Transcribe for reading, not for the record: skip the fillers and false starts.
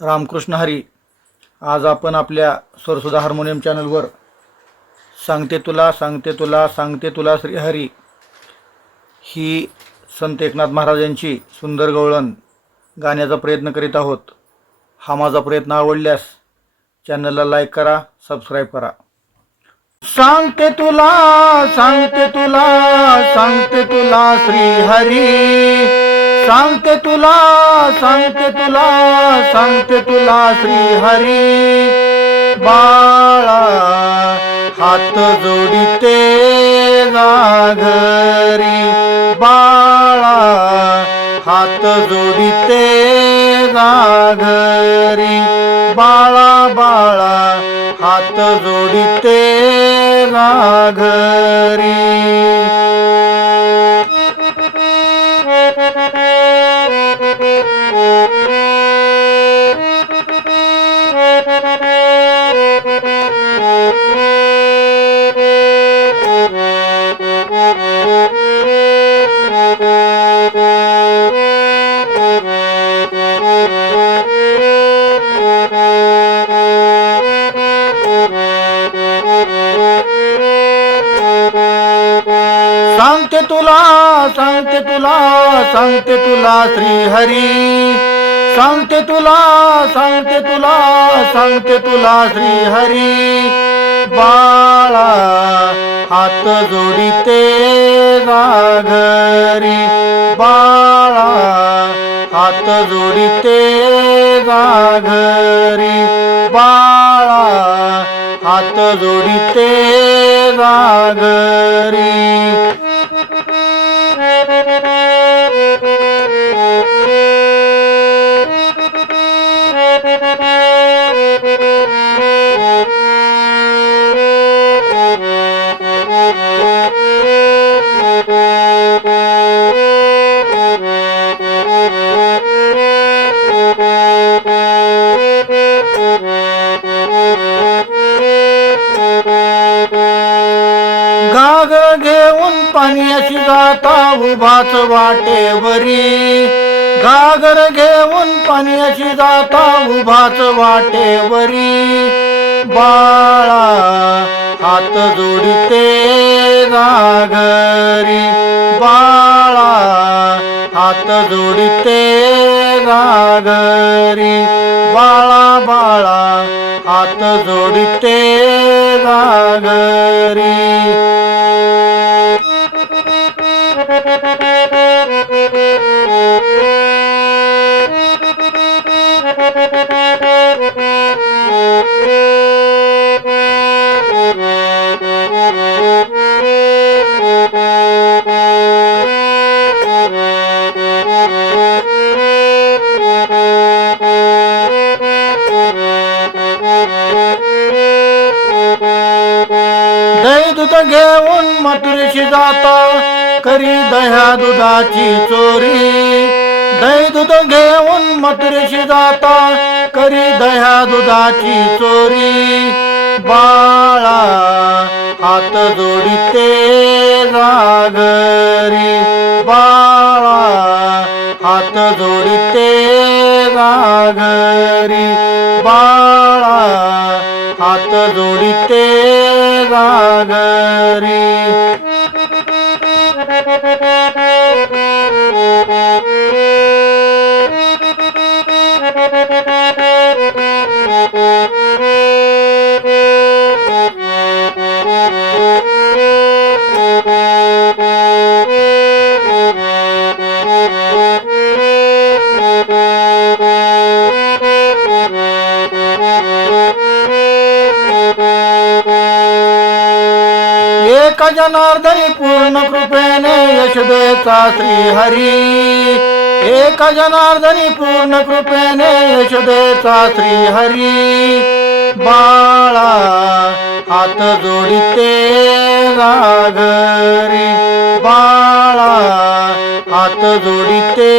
रामकृष्ण हरी. आज आपण आपल्या स्वरसुधा हार्मोनियम चॅनलवर सांगते तुला सांगते तुला सांगते तुला श्री हरी ही संत एकनाथ महाराजांची सुंदर गवळण गाण्याचा प्रयत्न करीत आहोत. हा माझा प्रयत्न आवडल्यास चॅनलला लाईक करा, सबस्क्राईब करा. सांगते तुला सांगते तुला सांगते तुला श्री हरी, सांगते तुला सांगते तुला सांगते तुला श्री हरी. बाळा हात जोडिते घरी, बाळा हात जोडिते घरी, बाळा बाळा हात जोडिते घरी. सांगते तुला सांगते तुला सांगते तुला श्री हरी, सांगते तुला सांगते तुला सांगते तुला श्री हरी. बाळा हात जोडिते घरी, बाळा हात जोडिते घरी, बाळा हात जोडिते घरी. घागर घेऊन पाण्याशी जाता उभाच वाटेवरी, घागर घेऊन पाण्याशी जाता उभाच वाटेवरी. बाळा हात जोडिते घरी, बाळा हात जोडिते घरी, बाळा बाळा हात जोडिते घरी. दही दूध घेऊन मथुरेशी जाता करी दह्या दुधाची चोरी, दही दूध घेऊन मथुरेशी जाता करी दह्या दुधाची चोरी. बाळा हात जोडिते घरी, बाळा हात जोडिते घरी, बाळा हात जोडिते घरी. एका जनार्दनी पूर्ण कृपेने यश देता श्री हरी, एका जनार्दनी पूर्ण कृपेने यश देता श्री हरी. बाळा हात जोडिते घरी, बाळा हात जोडिते